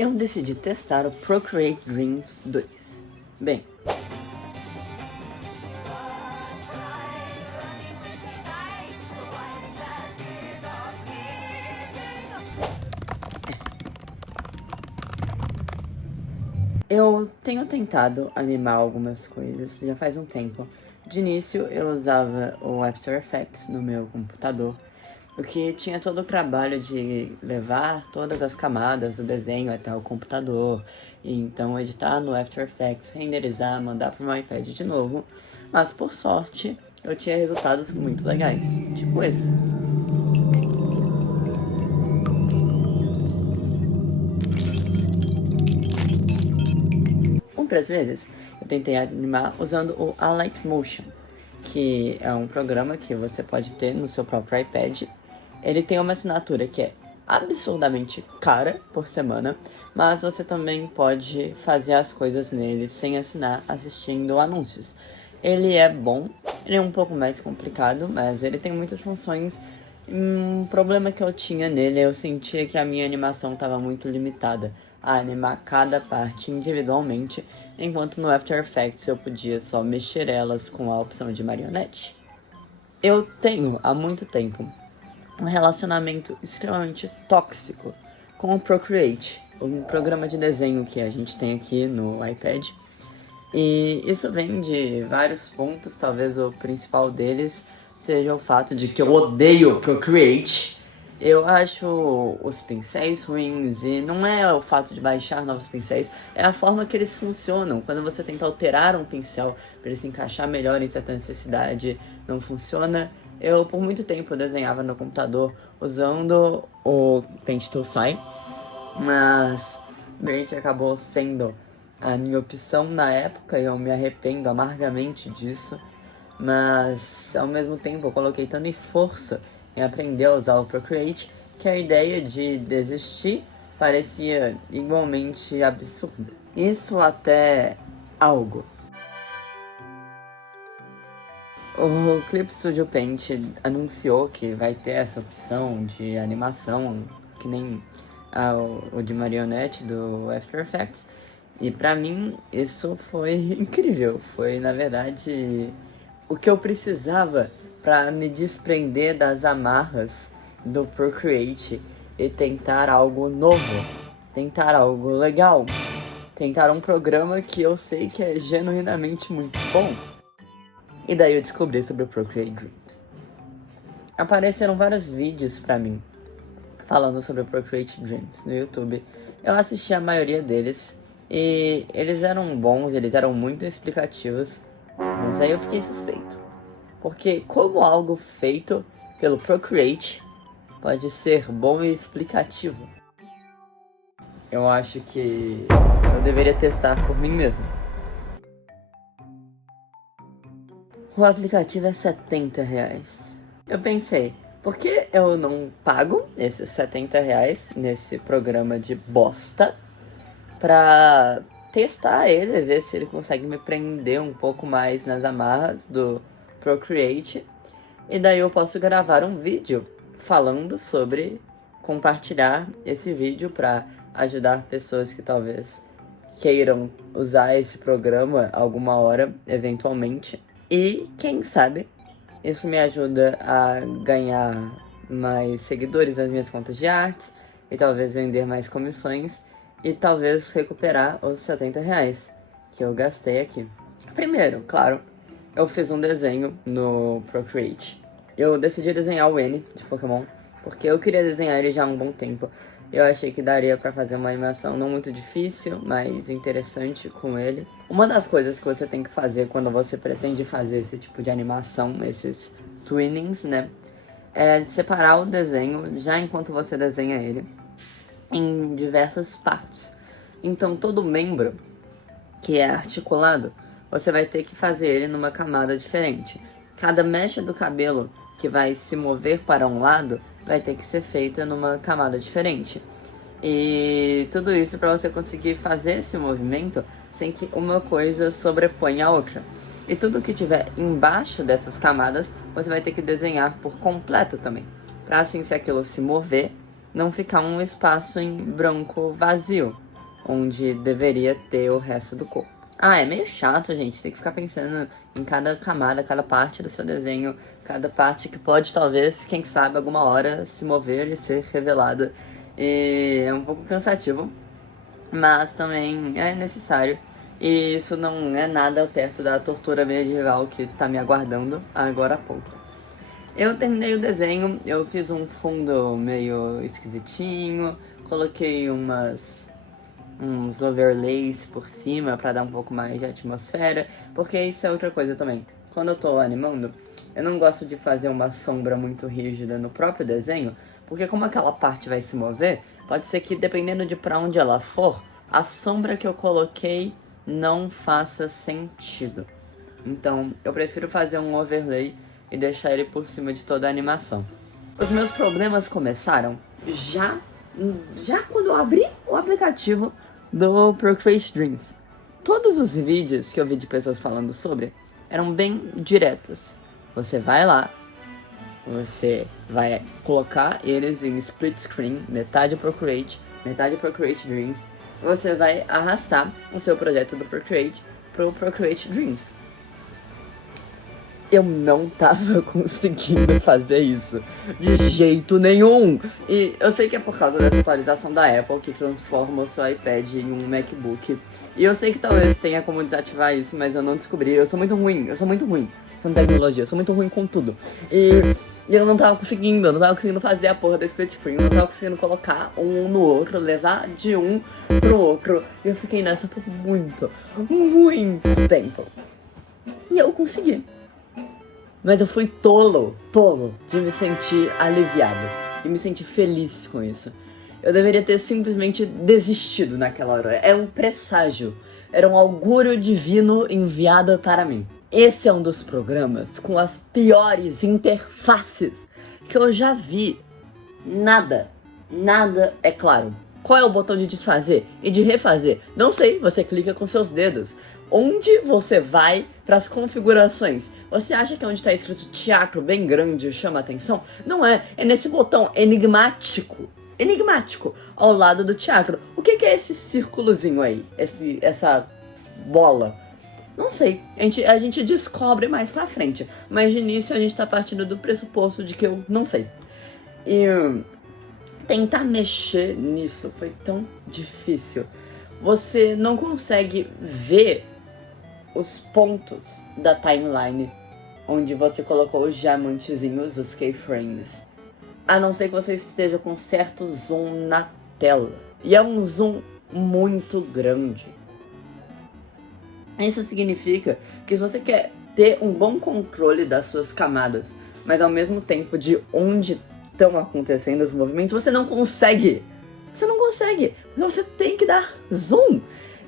eu decidi testar o Procreate Dreams 2. Bem, eu tenho tentado animar algumas coisas já faz um tempo. De início eu usava o After Effects no meu computador, o que tinha todo o trabalho de levar todas as camadas do desenho até o computador, e então editar no After Effects, renderizar, mandar pro meu iPad de novo. Mas por sorte, eu tinha resultados muito legais, tipo esse. Por 3 vezes, eu tentei animar usando o Alight Motion, que é um programa que você pode ter no seu próprio iPad. Ele tem uma assinatura que é absurdamente cara por semana, mas você também pode fazer as coisas nele sem assinar, assistindo anúncios. Ele é bom, ele é um pouco mais complicado, mas ele tem muitas funções. Um problema que eu tinha nele, eu sentia que a minha animação estava muito limitada a animar cada parte individualmente, enquanto no After Effects eu podia só mexer elas com a opção de marionete. Eu tenho, há muito tempo, um relacionamento extremamente tóxico com o Procreate, um programa de desenho que a gente tem aqui no iPad. E isso vem de vários pontos, talvez o principal deles seja o fato de que eu odeio Procreate. Eu acho os pincéis ruins, e não é o fato de baixar novos pincéis, é a forma que eles funcionam. Quando você tenta alterar um pincel para ele se encaixar melhor em certa necessidade, não funciona. Eu, por muito tempo, desenhava no computador usando o Paint Tool Sai, mas Paint acabou sendo a minha opção na época e eu me arrependo amargamente disso. Mas, ao mesmo tempo, eu coloquei tanto esforço em aprender a usar o Procreate que a ideia de desistir parecia igualmente absurda. Isso até algo. O Clip Studio Paint anunciou que vai ter essa opção de animação, que nem o de marionete do After Effects. E pra mim isso foi incrível. Foi, na verdade, o que eu precisava para me desprender das amarras do Procreate e tentar algo novo, tentar algo legal, tentar um programa que eu sei que é genuinamente muito bom. E daí eu descobri sobre o Procreate Dreams. Apareceram vários vídeos pra mim falando sobre o Procreate Dreams no YouTube. Eu assisti a maioria deles e eles eram bons, eles eram muito explicativos, mas aí eu fiquei suspeito. Porque como algo feito pelo Procreate pode ser bom e explicativo? Eu acho que eu deveria testar por mim mesmo. O aplicativo é R$70. Eu pensei, por que eu não pago esses R$70 nesse programa de bosta pra testar ele, ver se ele consegue me prender um pouco mais nas amarras do Procreate. E daí eu posso gravar um vídeo falando sobre compartilhar esse vídeo para ajudar pessoas que talvez queiram usar esse programa alguma hora, eventualmente. E quem sabe isso me ajuda a ganhar mais seguidores nas minhas contas de artes e talvez vender mais comissões e talvez recuperar os R$70 que eu gastei aqui. Primeiro, claro, eu fiz um desenho no Procreate. Eu decidi desenhar o N de Pokémon porque eu queria desenhar ele já há um bom tempo. Eu achei que daria pra fazer uma animação não muito difícil, mas interessante com ele. Uma das coisas que você tem que fazer quando você pretende fazer esse tipo de animação, esses twinnings, né? É separar o desenho já enquanto você desenha ele em diversas partes. Então todo membro que é articulado, você vai ter que fazer ele numa camada diferente. Cada mecha do cabelo que vai se mover para um lado vai ter que ser feita numa camada diferente. E tudo isso para você conseguir fazer esse movimento sem que uma coisa sobreponha a outra. E tudo que tiver embaixo dessas camadas, você vai ter que desenhar por completo também. Para assim, se aquilo se mover, não ficar um espaço em branco vazio. onde deveria ter o resto do corpo. É meio chato, gente, tem que ficar pensando em cada camada, cada parte do seu desenho, cada parte que pode, talvez, quem sabe, alguma hora se mover e ser revelada. E é um pouco cansativo, mas também é necessário. E isso não é nada perto da tortura medieval que tá me aguardando agora há pouco. Eu terminei o desenho, eu fiz um fundo meio esquisitinho, coloquei uns overlays por cima pra dar um pouco mais de atmosfera, porque isso é outra coisa também. Quando eu tô animando, eu não gosto de fazer uma sombra muito rígida no próprio desenho, porque como aquela parte vai se mover, pode ser que dependendo de pra onde ela for, a sombra que eu coloquei não faça sentido. Então, eu prefiro fazer um overlay e deixar ele por cima de toda a animação. Os meus problemas começaram já quando eu abri o aplicativo do Procreate Dreams. Todos os vídeos que eu vi de pessoas falando sobre eram bem diretos. Você vai lá, você vai colocar eles em split screen, metade Procreate Dreams. Você vai arrastar o seu projeto do Procreate pro Procreate Dreams. Eu não tava conseguindo fazer isso de jeito nenhum. E eu sei que é por causa dessa atualização da Apple que transforma o seu iPad em um MacBook. E eu sei que talvez tenha como desativar isso, mas eu não descobri. Eu sou muito ruim com tecnologia, eu sou muito ruim com tudo. E eu não tava conseguindo fazer a porra da split screen. Eu não tava conseguindo colocar um no outro, levar de um pro outro. E eu fiquei nessa por muito tempo. E eu consegui. Mas eu fui tolo de me sentir aliviado, de me sentir feliz com isso. Eu deveria ter simplesmente desistido naquela hora. Era um presságio, era um augúrio divino enviado para mim. Esse é um dos programas com as piores interfaces que eu já vi. Nada é claro. Qual é o botão de desfazer e de refazer? Não sei, você clica com seus dedos. Onde você vai para as configurações? Você acha que onde está escrito teatro bem grande chama atenção? Não é, é nesse botão enigmático ao lado do teatro. O que é esse círculozinho aí? Essa bola? Não sei, a gente descobre mais pra frente. Mas de início a gente tá partindo do pressuposto de que eu não sei. E tentar mexer nisso foi tão difícil. Você não consegue ver os pontos da timeline onde você colocou os diamantezinhos, os keyframes, a não ser que você esteja com certo zoom na tela. E é um zoom muito grande. Isso significa que se você quer ter um bom controle das suas camadas, mas ao mesmo tempo de onde estão acontecendo os movimentos, você não consegue. Porque você tem que dar zoom.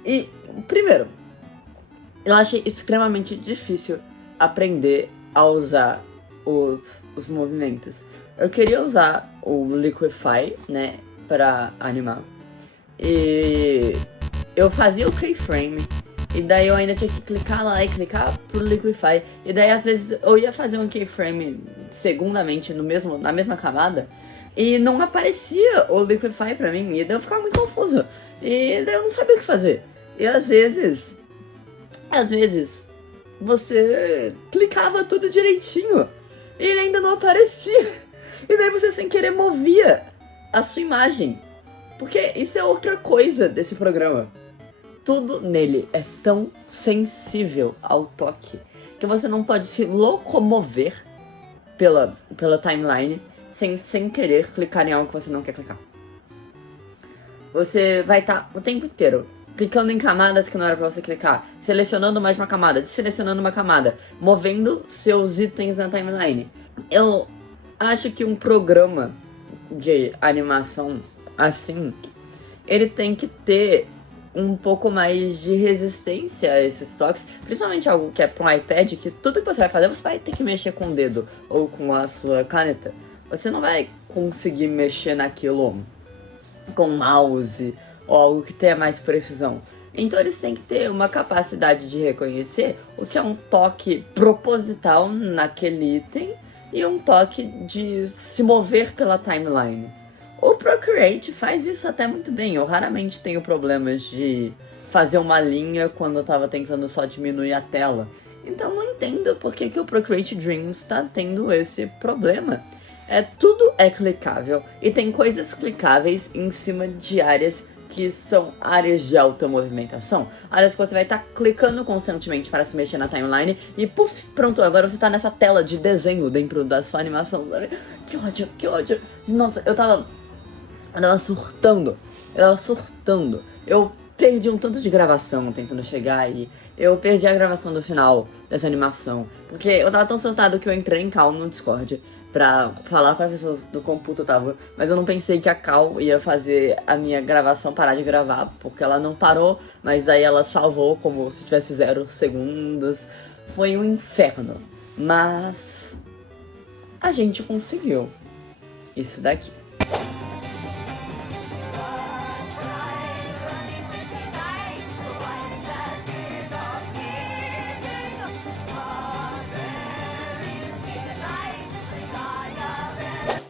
E, primeiro, eu achei extremamente difícil aprender a usar os movimentos. Eu queria usar o Liquify, né, pra animar. E eu fazia o keyframe, e daí eu ainda tinha que clicar lá e clicar pro Liquify. E daí, às vezes, eu ia fazer um keyframe segundamente na mesma camada, e não aparecia o Liquify pra mim, e daí eu ficava muito confuso. E daí eu não sabia o que fazer. E às vezes, você clicava tudo direitinho, e ele ainda não aparecia. E daí você sem querer movia a sua imagem. Porque isso é outra coisa desse programa. Tudo nele é tão sensível ao toque que você não pode se locomover pela timeline sem querer clicar em algo que você não quer clicar. Você vai estar o tempo inteiro clicando em camadas que não era pra você clicar, selecionando mais uma camada, desselecionando uma camada, movendo seus itens na timeline. Eu acho que um programa de animação assim, ele tem que ter um pouco mais de resistência a esses toques, principalmente algo que é para um iPad, que tudo que você vai fazer, você vai ter que mexer com o dedo ou com a sua caneta. Você não vai conseguir mexer naquilo com mouse ou algo que tenha mais precisão. Então eles têm que ter uma capacidade de reconhecer o que é um toque proposital naquele item e um toque de se mover pela timeline. O Procreate faz isso até muito bem. Eu raramente tenho problemas de fazer uma linha quando eu tava tentando só diminuir a tela. Então não entendo por que o Procreate Dreams tá tendo esse problema. Tudo é clicável e tem coisas clicáveis em cima de áreas que são áreas de alta movimentação, áreas que você vai estar clicando constantemente para se mexer na timeline e puf, pronto, agora você tá nessa tela de desenho dentro da sua animação, sabe? Que ódio, que ódio. Nossa, eu tava surtando, eu perdi um tanto de gravação tentando chegar aí. Eu perdi a gravação do final dessa animação, porque eu tava tão surtado que eu entrei em Cal no Discord pra falar com as pessoas do computo, mas eu não pensei que a Cal ia fazer a minha gravação parar de gravar, porque ela não parou, mas aí ela salvou como se tivesse 0 segundos. Foi um inferno, mas a gente conseguiu isso daqui.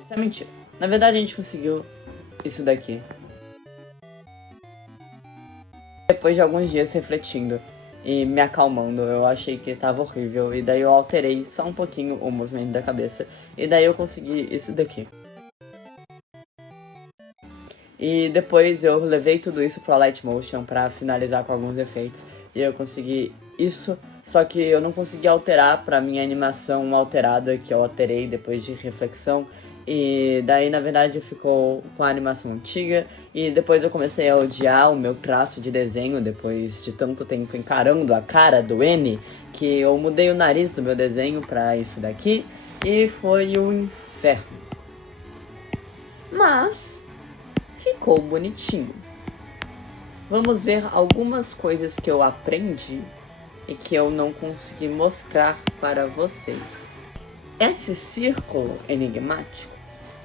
Isso é mentira. Na verdade, a gente conseguiu isso daqui. Depois de alguns dias refletindo e me acalmando, eu achei que tava horrível. E daí eu alterei só um pouquinho o movimento da cabeça. E daí eu consegui isso daqui. E depois eu levei tudo isso pro Light Motion pra finalizar com alguns efeitos. E eu consegui isso. Só que eu não consegui alterar pra minha animação alterada, que eu alterei depois de reflexão. E daí, na verdade, ficou com a animação antiga. E depois eu comecei a odiar o meu traço de desenho, depois de tanto tempo encarando a cara do N, que eu mudei o nariz do meu desenho pra isso daqui. E foi um inferno. Mas ficou bonitinho. Vamos ver algumas coisas que eu aprendi e que eu não consegui mostrar para vocês. Esse círculo enigmático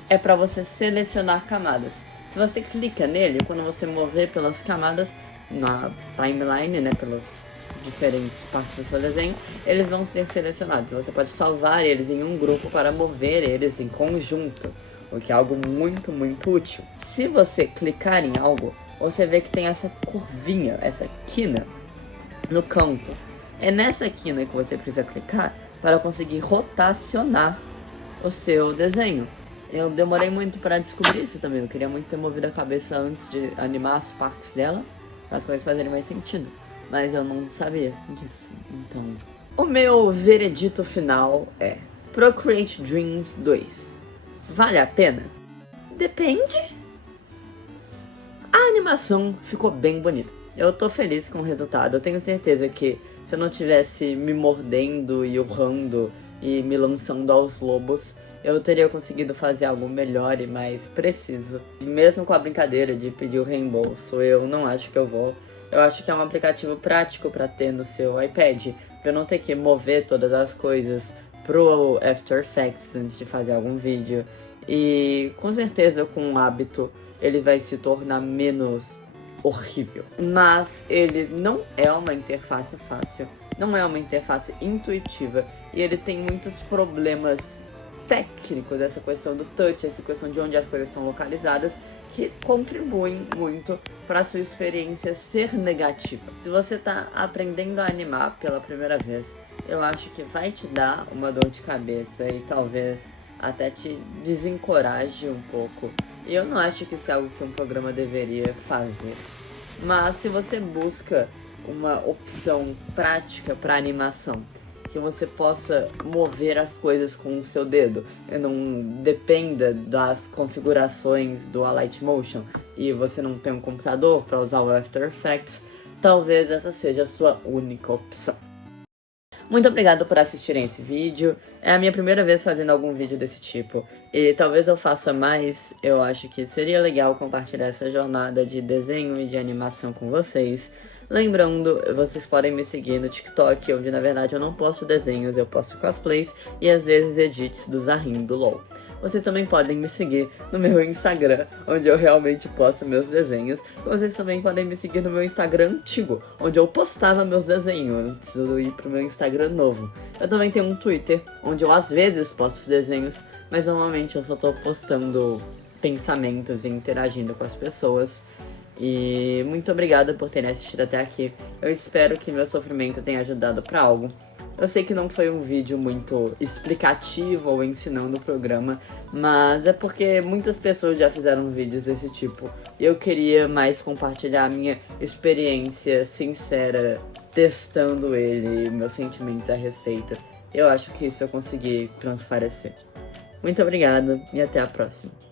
é para você selecionar camadas. Se você clica nele, quando você mover pelas camadas na timeline, né, pelas diferentes partes do seu desenho, eles vão ser selecionados. Você pode salvar eles em um grupo para mover eles em conjunto, o que é algo muito, muito útil. Se você clicar em algo, você vê que tem essa curvinha, essa quina no canto. É nessa quina que você precisa clicar para conseguir rotacionar o seu desenho. Eu demorei muito para descobrir isso também. Eu queria muito ter movido a cabeça antes de animar as partes dela, para as coisas fazerem mais sentido. Mas eu não sabia disso. Então, o meu veredito final é Procreate Dreams 2. Vale a pena? Depende. A animação ficou bem bonita. Eu tô feliz com o resultado. Eu tenho certeza que se eu não tivesse me mordendo e urrando e me lançando aos lobos, eu teria conseguido fazer algo melhor e mais preciso. E mesmo com a brincadeira de pedir o reembolso, eu não acho que eu vou. Eu acho que é um aplicativo prático para ter no seu iPad, para eu não ter que mover todas as coisas pro After Effects antes de fazer algum vídeo. E com certeza, com o hábito, ele vai se tornar menos horrível. Mas ele não é uma interface fácil, não é uma interface intuitiva, e ele tem muitos problemas técnicos, essa questão do touch, essa questão de onde as coisas estão localizadas, que contribuem muito para a sua experiência ser negativa. Se você está aprendendo a animar pela primeira vez, eu acho que vai te dar uma dor de cabeça e talvez até te desencoraje um pouco. E eu não acho que isso é algo que um programa deveria fazer. Mas se você busca uma opção prática para animação, que você possa mover as coisas com o seu dedo e não dependa das configurações do Light Motion, e você não tem um computador para usar o After Effects, talvez essa seja a sua única opção. Muito obrigado por assistirem esse vídeo. É a minha primeira vez fazendo algum vídeo desse tipo, e talvez eu faça mais. Eu acho que seria legal compartilhar essa jornada de desenho e de animação com vocês. Lembrando, vocês podem me seguir no TikTok, onde na verdade eu não posto desenhos, eu posto cosplays e às vezes edits do Zahin do LoL. Vocês também podem me seguir no meu Instagram, onde eu realmente posto meus desenhos. Vocês também podem me seguir no meu Instagram antigo, onde eu postava meus desenhos antes de ir pro meu Instagram novo. Eu também tenho um Twitter, onde eu às vezes posto os desenhos, mas normalmente eu só tô postando pensamentos e interagindo com as pessoas. E muito obrigada por terem assistido até aqui. Eu espero que meu sofrimento tenha ajudado pra algo. Eu sei que não foi um vídeo muito explicativo ou ensinando o programa, mas é porque muitas pessoas já fizeram vídeos desse tipo. E eu queria mais compartilhar a minha experiência sincera testando ele e meus sentimentos a respeito. Eu acho que isso eu consegui transparecer. Muito obrigado e até a próxima.